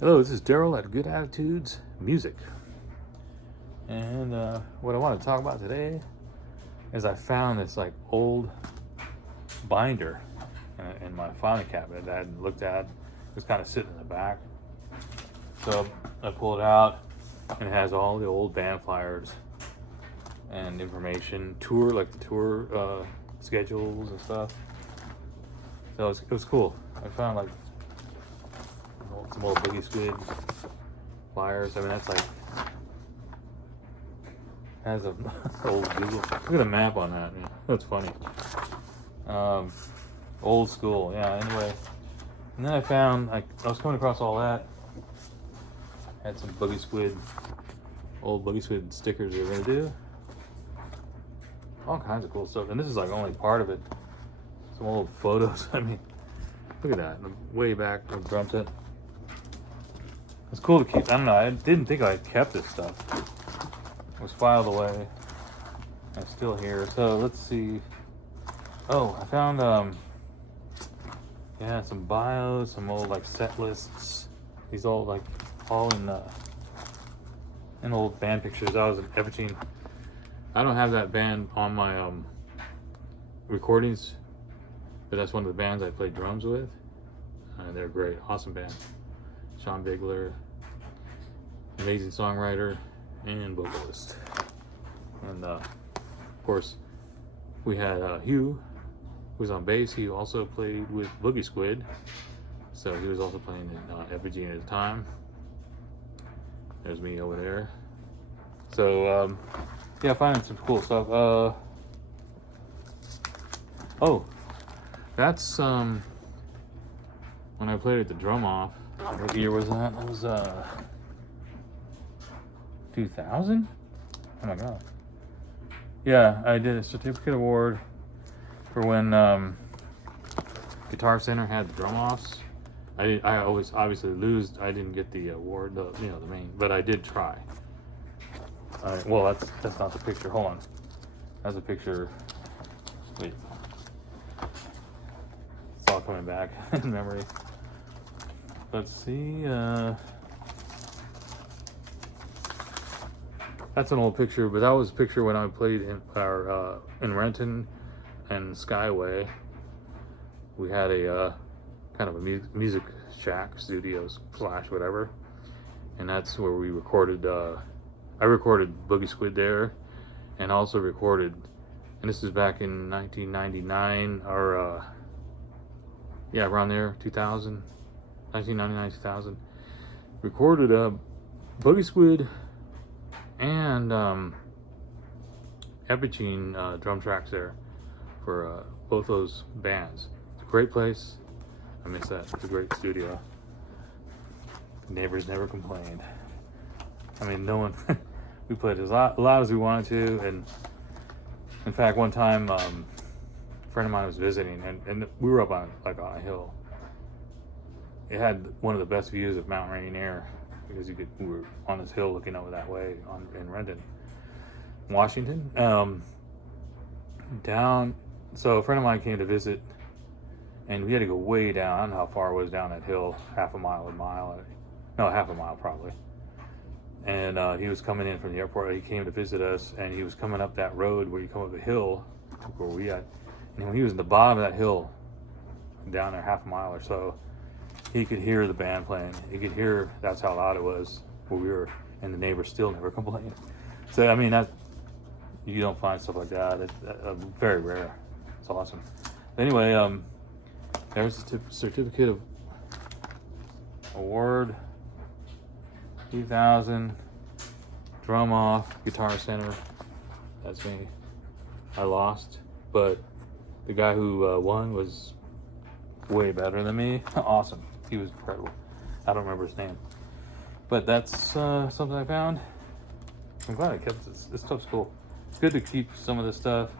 Hello, this is Daryl at Good Attitudes Music. And what I want to talk about today is I found this like old binder in my filing cabinet that I hadn't looked at. It was kind of sitting in the back. So I pulled it out and it has all the old band flyers and information, the tour schedules and stuff. So it was cool. I found like some old Boogie Squid flyers. I mean, that's like has a old Google. Look at the map on that. Yeah, that's funny. Old school. Yeah. Anyway, and then I found like I was coming across all that. Had some old Boogie Squid stickers they were gonna do. All kinds of cool stuff, and this is like only part of it. Some old photos. I mean, look at that. Way back from drum set. It's cool to keep. I don't know. I didn't think I kept this stuff. It was filed away. It's still here. So let's see. Oh, I found some bios, some old like set lists. These all in old band pictures. I was in Evergene. I don't have that band on my recordings, but that's one of the bands I played drums with. They're great, awesome band. Sean Bigler, amazing songwriter and vocalist. And of course, we had Hugh, who was on bass. He also played with Boogie Squid, so he was also playing in Evergene at the time. There's me over there. So yeah, finding some cool stuff. Oh, that's when I played at the Drum Off. What year was that? That was 2000? Oh my god. Yeah, I did a certificate award for when Guitar Center had the drum offs. I always obviously lose. I didn't get the award, the main, but I did try. Well, that's not the picture. Hold on. That's a picture. Wait. It's all coming back in memory. Let's see. That's an old picture, but that was a picture when I played in Renton and Skyway. We had a kind of a music shack, studios / whatever, and that's where we recorded. I recorded Boogie Squid there, and also recorded. And this is back in 1999, or around there, 2000. 1999, 2000, recorded Boogie Squid and Evergene drum tracks there for both those bands. It's a great place. I miss that. It's a great studio. The neighbors never complained. I mean, no one. We played as loud as we wanted to, and in fact, one time, a friend of mine was visiting, and we were up on a hill. It had one of the best views of Mount Rainier because we were on this hill looking over that way in Renton, Washington. So a friend of mine came to visit, and we had to go way down. I don't know how far it was down that hill, half a mile probably. And he was coming in from the airport. He came to visit us, and he was coming up that road where you come up the hill where we at. And when he was in the bottom of that hill, down there half a mile or so, he could hear the band playing. He could hear that's how loud it was where we were, and the neighbors still never complained. So I mean, you don't find stuff like that. It's very rare. It's awesome. Anyway, there's the certificate of award. 2000 Drum Off, Guitar Center. That's me. I lost, but the guy who won was way better than me. Awesome. He was incredible. I don't remember his name, but that's something I found. I'm glad I kept this. This stuff's cool. It's good to keep some of this stuff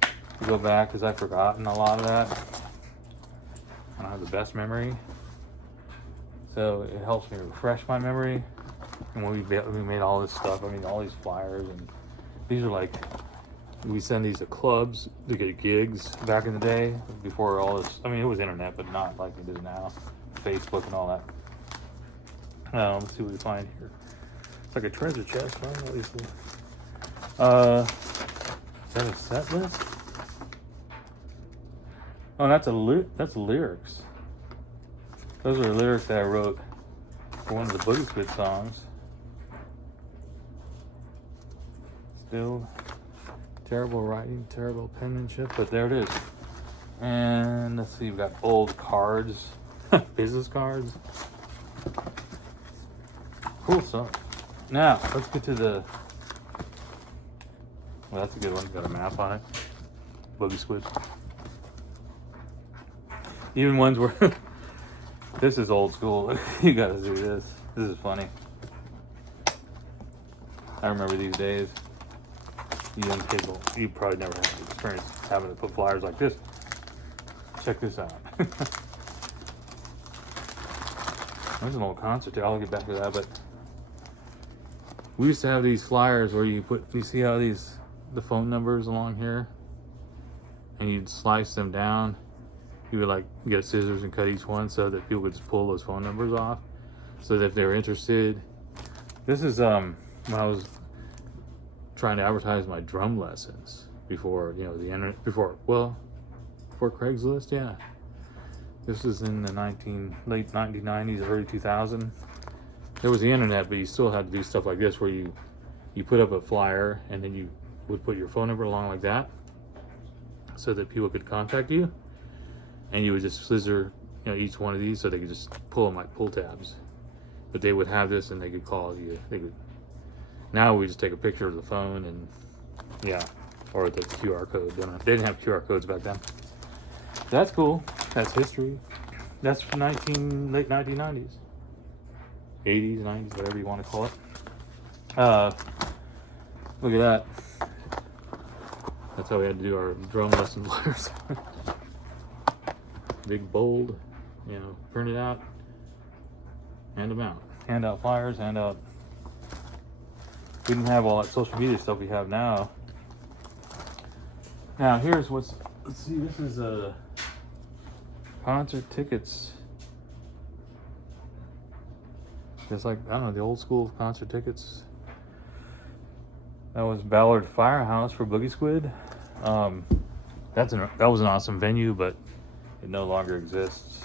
to go back because I've forgotten a lot of that. I don't have the best memory, so it helps me refresh my memory. And when we made all this stuff, I mean, all these flyers, and these are like, we send these to clubs to get gigs back in the day before all this. I mean, it was internet, but not like it is now. Facebook and all that. Let's see what we find here. It's like a treasure chest, right? At least. Is that a set list? Oh, that's that's lyrics. Those are lyrics that I wrote for one of the Boogie Squid songs. Still terrible writing, terrible penmanship, but there it is. And let's see, we've got old cards, business cards. Cool stuff. Now, let's get to the... Well, that's a good one. Got a map on it. Boogie Squid. Even ones where... This is old school. You gotta see this. This is funny. I remember these days. You young kids, you probably never had the experience having to put flyers like this. Check this out. There's an old concert too. I'll get back to that, but we used to have these flyers where you see how the phone numbers along here, and you'd slice them down. You would like get scissors and cut each one so that people could just pull those phone numbers off, so that if they were interested. This is when I was trying to advertise my drum lessons before, the internet, before Craigslist. Yeah, this was in the late 1990s, early 2000. There was the internet, but you still had to do stuff like this, where you put up a flyer and then you would put your phone number along like that, so that people could contact you, and you would just scissor each one of these so they could just pull them like pull tabs. But they would have this and they could call you. Now we just take a picture of the phone and or the QR code. They didn't have QR codes back then. That's cool. That's history. That's from late 1990s, 80s, 90s, whatever you want to call it. Look at that. That's how we had to do our drum lesson flyers. Big, bold, print it out, hand them out. Hand out flyers, hand out. We didn't have all that social media stuff we have now. Now here's let's see, this is concert tickets. It's like, I don't know, the old school concert tickets. That was Ballard Firehouse for Boogie Squid. That was an awesome venue, but it no longer exists.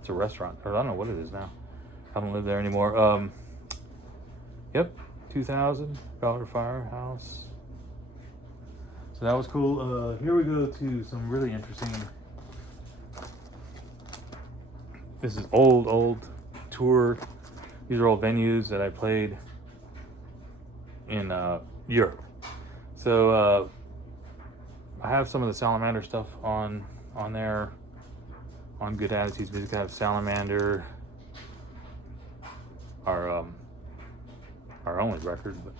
It's a restaurant, or I don't know what it is now. I don't live there anymore. Yep, 2000 Ballard Firehouse. So that was cool. Here we go to some really interesting. This is old tour. These are all venues that I played in Europe. So I have some of the Salamander stuff on there. On Good Attitudes Music, I have Salamander, our only record, but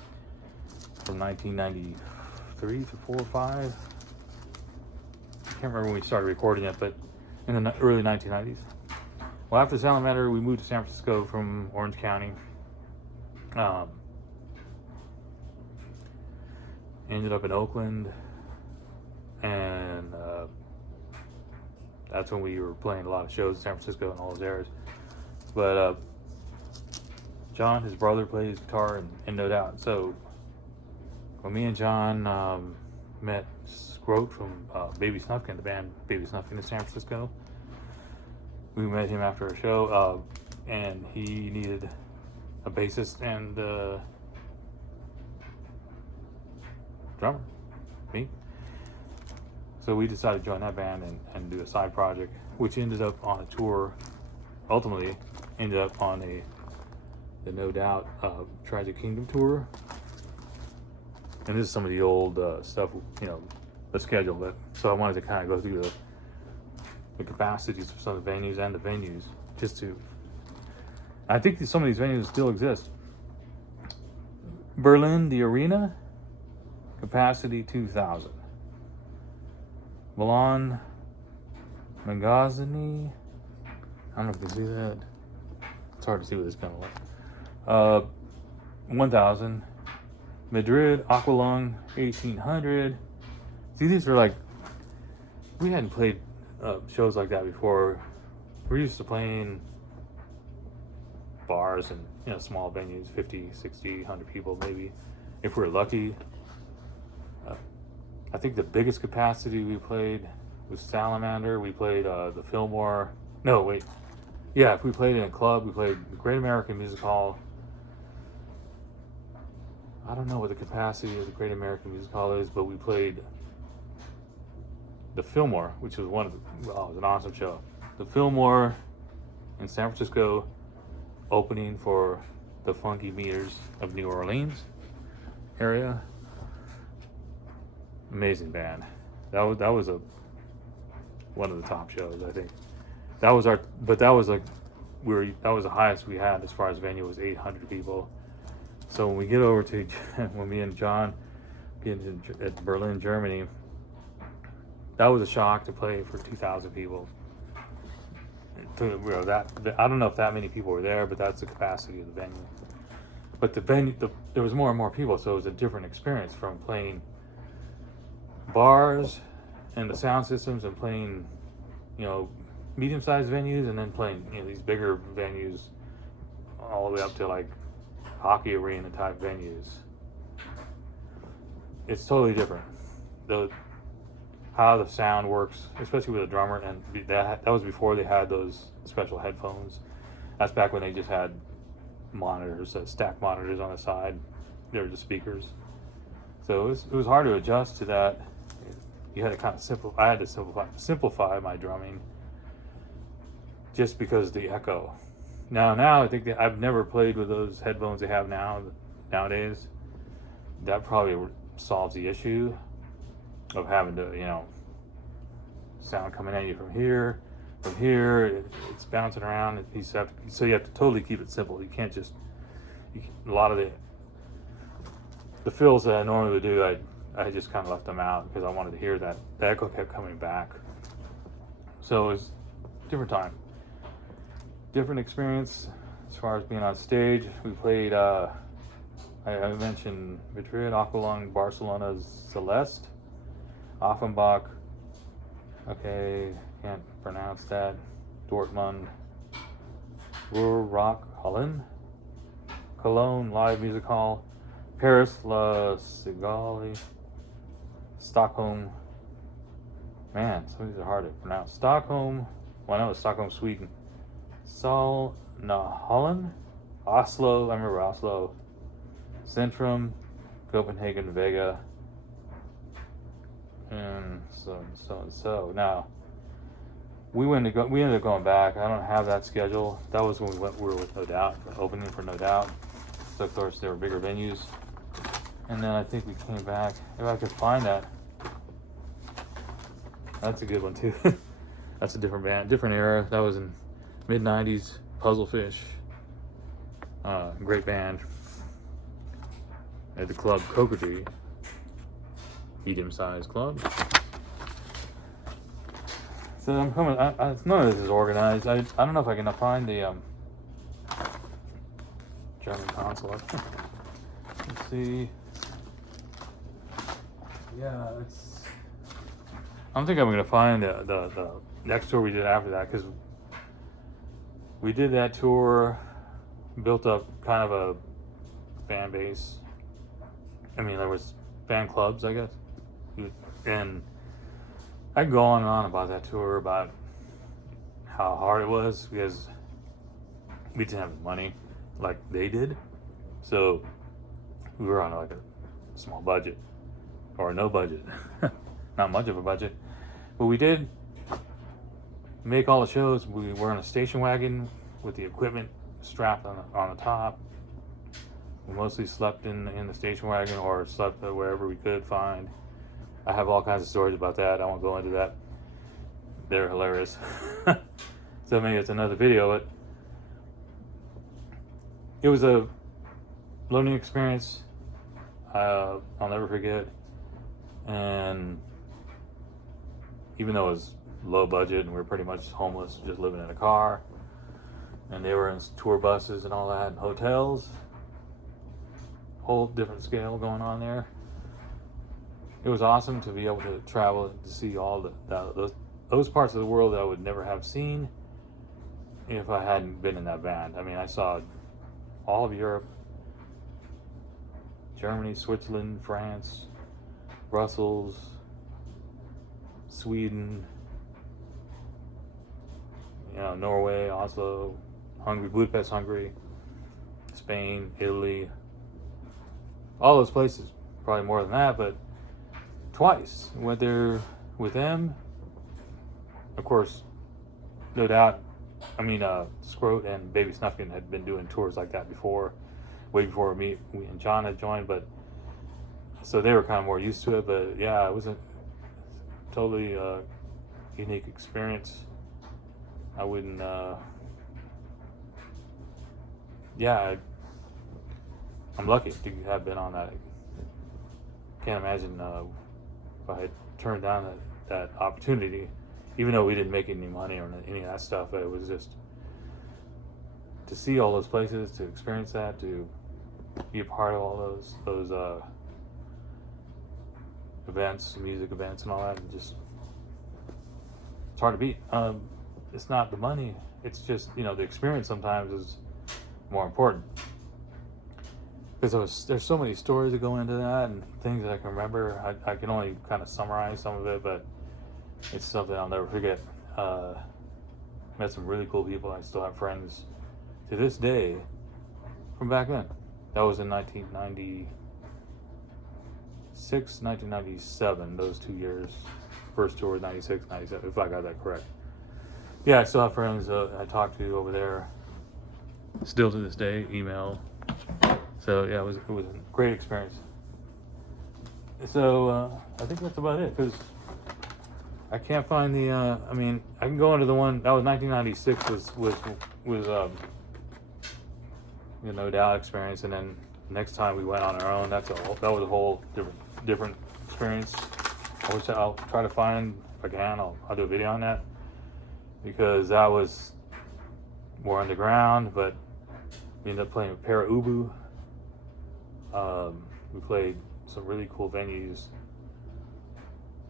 from 1993 to 4 or 5. I can't remember when we started recording it, but in the early 1990s. Well, after Salamander, we moved to San Francisco from Orange County. Ended up in Oakland, and that's when we were playing a lot of shows in San Francisco and all those areas. But John, his brother, plays guitar in No Doubt. So when me and John met Scroat from Baby Snufkin, the band Baby Snufkin in San Francisco, we met him after a show, and he needed a bassist and drummer, me. So we decided to join that band and do a side project, which ended up on a tour. Ultimately, ended up on the No Doubt Tragic Kingdom tour. And this is some of the old stuff, the schedule. But so I wanted to kind of go through the capacities of some of the venues and the venues, just to. I think some of these venues still exist. Berlin, the Arena, capacity 2,000. Milan, Magazzini. I don't know if you can see that. It's hard to see what it's gonna look. 1,000. Madrid, Aqualung, 1,800. See, these are like, we hadn't played shows like that before. We're used to playing bars and, you know, small venues, 50, 60, 100 people maybe, if we're lucky. I think the biggest capacity we played was Salamander. We played the Fillmore. No, wait. Yeah, if we played in a club, we played the Great American Music Hall. I don't know what the capacity of the Great American Music Hall is, but we played the Fillmore, which was it was an awesome show. The Fillmore in San Francisco, opening for the Funky Meters of New Orleans area. Amazing band. That was one of the top shows, I think. That was the highest we had as far as venue, was 800 people. So when we get over to when me and John get at Berlin, Germany, that was a shock to play for 2,000 people. I don't know if that many people were there, but that's the capacity of the venue. But the venue, there was more and more people, so it was a different experience from playing bars and the sound systems and playing, you know, medium-sized venues, and then playing, you know, these bigger venues all the way up to like hockey arena type venues. It's totally different. How the sound works, especially with a drummer, and that was before they had those special headphones. That's back when they just had monitors, stacked monitors on the side. They were just speakers. So it was hard to adjust to that. You had to kind of I had to simplify my drumming, just because of the echo. Now I think that I've never played with those headphones they have nowadays. That probably solves the issue of having to, you know, sound coming at you from here, it's bouncing around. So you have to totally keep it simple. You can't just, a lot of the fills that I normally would do, I just kind of left them out because I wanted to hear that. The echo kept coming back. So it was a different time. Different experience as far as being on stage. We played, I mentioned Madrid, Aqualung, Barcelona's Celeste, Offenbach, okay, can't pronounce that, Dortmund, Rock Holland, Cologne Live Music Hall, Paris La Cigale, Stockholm, man, some of these are hard to pronounce. Stockholm, well, I know it's Stockholm, Sweden. Holland, Oslo, I remember Oslo, Centrum, Copenhagen, Vega, and so. Now, we ended up going back. I don't have that schedule. That was when we were with No Doubt, opening for No Doubt. So of course there were bigger venues. And then I think we came back. If I could find that. That's a good one too. That's a different band, different era. That was in mid-90s, Puzzlefish. Great band. At the club Coquetry. Medium-sized club. So I'm coming, none of this is organized. I don't know if I can find the German consulate. Let's see. Yeah, I don't think I'm going to find the next tour we did after that, because we did that tour, built up kind of a fan base. I mean, there was fan clubs, I guess. And I can go on and on about that tour, about how hard it was, because we didn't have the money like they did. So we were on like a small budget, or no budget. Not much of a budget. But we did make all the shows. We were in a station wagon with the equipment strapped on the top. We mostly slept in the station wagon, or slept wherever we could find. I have all kinds of stories about that. I won't go into that. They're hilarious. So maybe it's another video, but it was a learning experience I'll never forget. And even though it was low budget and we were pretty much homeless, just living in a car, and they were in tour buses and all that, and hotels, whole different scale going on there. It was awesome to be able to travel to see all those parts of the world that I would never have seen if I hadn't been in that band. I mean, I saw all of Europe, Germany, Switzerland, France, Brussels, Sweden, Norway, Oslo, Hungary, Budapest, Hungary, Spain, Italy, all those places. Probably more than that, but twice. Went there with them. Of course, no doubt. I mean, Scroat and Baby Snufkin had been doing tours like that before, way before we and John had joined, but so they were kind of more used to it. But yeah, it was a totally unique experience. I wouldn't, I'm lucky to have been on that. Can't imagine if I had turned down that opportunity, even though we didn't make any money or any of that stuff. It was just to see all those places, to experience that, to be a part of all those events, music events, and all that. And just it's hard to beat. It's not the money. It's just the experience sometimes is more important. Because there's so many stories that go into that and things that I can remember. I can only kind of summarize some of it, but it's something I'll never forget. Met some really cool people. I still have friends to this day from back then. That was in 1996, 1997, those 2 years. First tour was 96, 97, if I got that correct. Yeah, I still have friends I talk to over there. Still to this day, email. So yeah, it was a great experience. So I think that's about it, because I can't find the. I mean, I can go into the one that was 1996 was No Doubt experience, and then next time we went on our own, that was a whole different experience. I'll try to find, if I can, I'll do a video on that, because that was more underground, but we ended up playing with Para Ubu. We played some really cool venues.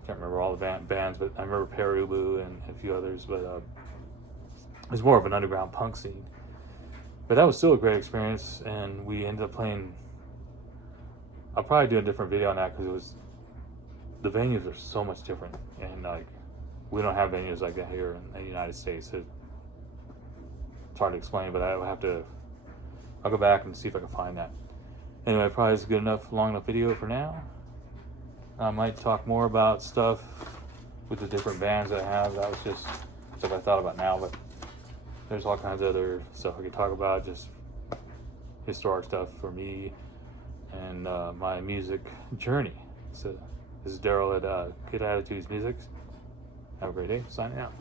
Can't remember all the bands, but I remember Para Ubu and a few others. But it was more of an underground punk scene. But that was still a great experience, and we ended up playing. I'll probably do a different video on that, because the venues are so much different, and we don't have venues like that here in the United States. It's hard to explain, but I'll go back and see if I can find that. Anyway, probably is a good enough, long enough video for now. I might talk more about stuff with the different bands I have. That was just stuff I thought about now, but there's all kinds of other stuff I could talk about, just historic stuff for me and my music journey. So this is Daryl at Good Attitudes Music. Have a great day. Signing out.